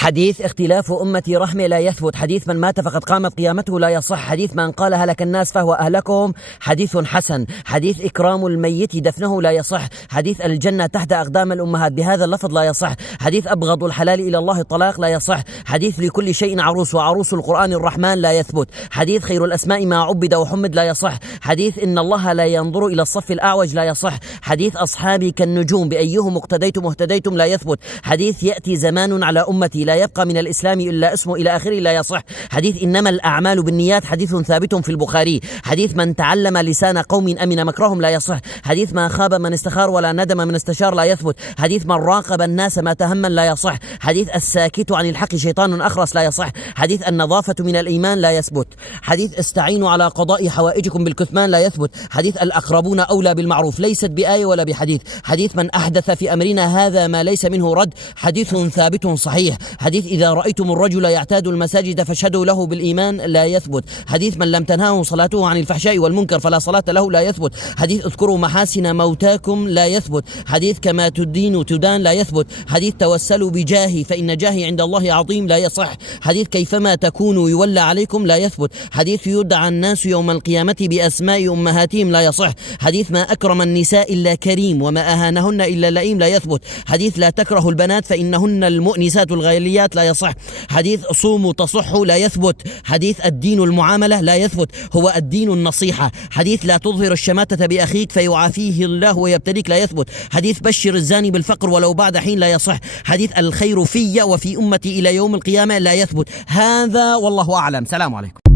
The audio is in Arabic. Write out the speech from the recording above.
حديث اختلاف أمتي رحمة لا يثبت. حديث من مات فقد قامت قيامته لا يصح. حديث من قال هلك الناس فهو أهلكهم حديث حسن. حديث إكرام الميت دفنه لا يصح. حديث الجنة تحت أقدام الأمهات بهذا اللفظ لا يصح. حديث أبغض الحلال إلى الله الطلاق لا يصح. حديث لكل شيء عروس وعروس القرآن الرحمن لا يثبت. حديث خير الأسماء ما عبد وحمد لا يصح. حديث إن الله لا ينظر إلى الصف الأعوج لا يصح. حديث أصحابي كالنجوم بأيهم اقتديتم اهتديتم لا يثبت. حديث يأتي زمان على أمتي لا يبقى من الإسلام إلا اسمه إلى آخره لا يصح. حديث إنما الأعمال بالنيات حديث ثابت في البخاري. حديث من تعلم لسان قوم أمن مكرهم لا يصح. حديث ما خاب من استخار ولا ندم من استشار لا يثبت. حديث من راقب الناس ما تهمن لا يصح. حديث الساكت عن الحق شيطان أخرس لا يصح. حديث النظافة من الإيمان لا يثبت. حديث استعينوا على قضاء حوائجكم بالكثمان لا يثبت. حديث الأقربون أولى بالمعروف ليست بآية ولا بحديث. حديث من أحدث في أمرنا هذا ما ليس منه رد حديث ثابت صحيح. حديث إذا رأيتم الرجل يعتاد المساجد فاشهدوا له بالإيمان لا يثبت. حديث من لم تنهه صلاته عن الفحشاء والمنكر فلا صلاة له لا يثبت. حديث اذكروا محاسن موتاكم لا يثبت. حديث كما تدين تدان لا يثبت. حديث توسلوا بجاهي فإن جاهي عند الله عظيم لا يصح. حديث كيفما تكونوا يولى عليكم لا يثبت. حديث يدعى الناس يوم القيامة بأسماء أمهاتهم لا يصح. حديث ما أكرم النساء إلا كريم وما أهانهن إلا لئيم لا يثبت. حديث لا تكره البنات فإنهن المؤنسات الغاليات لا يصح. حديث صوموا تصحوا لا يثبت. حديث الدين المعاملة لا يثبت هو الدين النصيحة. حديث لا تظهر الشماتة بأخيك فيعافيه الله ويبتليك لا يثبت. حديث بشر الزاني بالفقر ولو بعد حين لا يصح. حديث الخير في وفي أمتي إلى يوم القيامة لا يثبت. هذا والله أعلم. سلام عليكم.